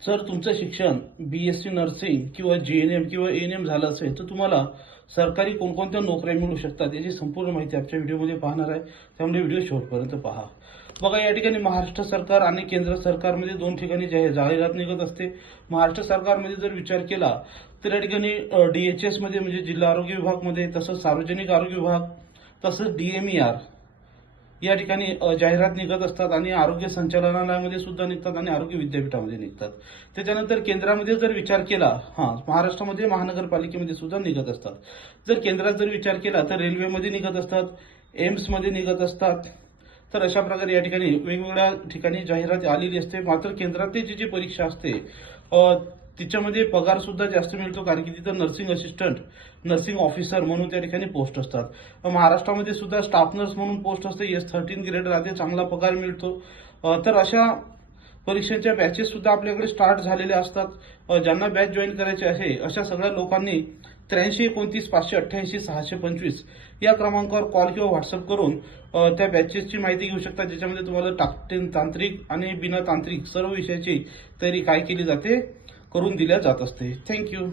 जर तुमचं शिक्षण BSc नर्सिंग किंवा GNM किंवा ANM झालं असेल तर तुम्हाला सरकारी कोणकोणत्या नोकऱ्या मिळू शकतात याची संपूर्ण माहिती आजच्या व्हिडिओमध्ये पाहणार आहे, त्यामुळे व्हिडिओ शेवटपर्यंत पहा। बघा, या ठिकाणी महाराष्ट्र सरकार आणि केंद्र सरकारमध्ये दोन ठिकाणी जाहिरात निघत असते। महाराष्ट्र सरकारमध्ये जर विचार केला तर या ठिकाणी DHS मध्ये म्हणजे जिल्हा आरोग्य विभाग मध्ये, तसंच सार्वजनिक आरोग्य विभाग, तसंच DMER या ठिकाणी जाहिरात निघत असतात आणि आरोग्य संचालनालयामध्ये सुद्धा निघतात आणि आरोग्य विद्यापीठामध्ये निघतात। त्याच्यानंतर केंद्रामध्ये जर विचार केला, महाराष्ट्रामध्ये महानगरपालिकेमध्ये सुद्धा निघत असतात। जर केंद्रात जर विचार केला तर रेल्वेमध्ये निघत असतात, एम्स मध्ये निघत असतात। तर अशा प्रकारे या ठिकाणी वेगवेगळ्या ठिकाणी जाहिरात आलेली असते। मात्र केंद्रातली जी परीक्षा असते तिच्यामध्ये पगार सुद्धा जास्त मिळतो, कारण की तिथं नर्सिंग असिस्टंट, नर्सिंग ऑफिसर म्हणून त्या ठिकाणी पोस्ट असतात। महाराष्ट्रामध्ये सुद्धा स्टाफ नर्स म्हणून पोस्ट असते, S13 ग्रेड राहते, चांगला पगार मिळतो। तर अशा परीक्षांच्या बॅचेस सुद्धा आपल्याकडे स्टार्ट झालेल्या असतात। ज्यांना बॅच जॉईन करायचे आहे अशा सगळ्या लोकांनी 83 29 588 625 या क्रमांकावर कॉल किंवा व्हॉट्सअप करून त्या बॅचेसची माहिती घेऊ शकता, ज्याच्यामध्ये तुम्हाला तांत्रिक आणि बिना तांत्रिक सर्व विषयाची तयारी काय केली जाते करून दिल्या जात असते। थँक्यू।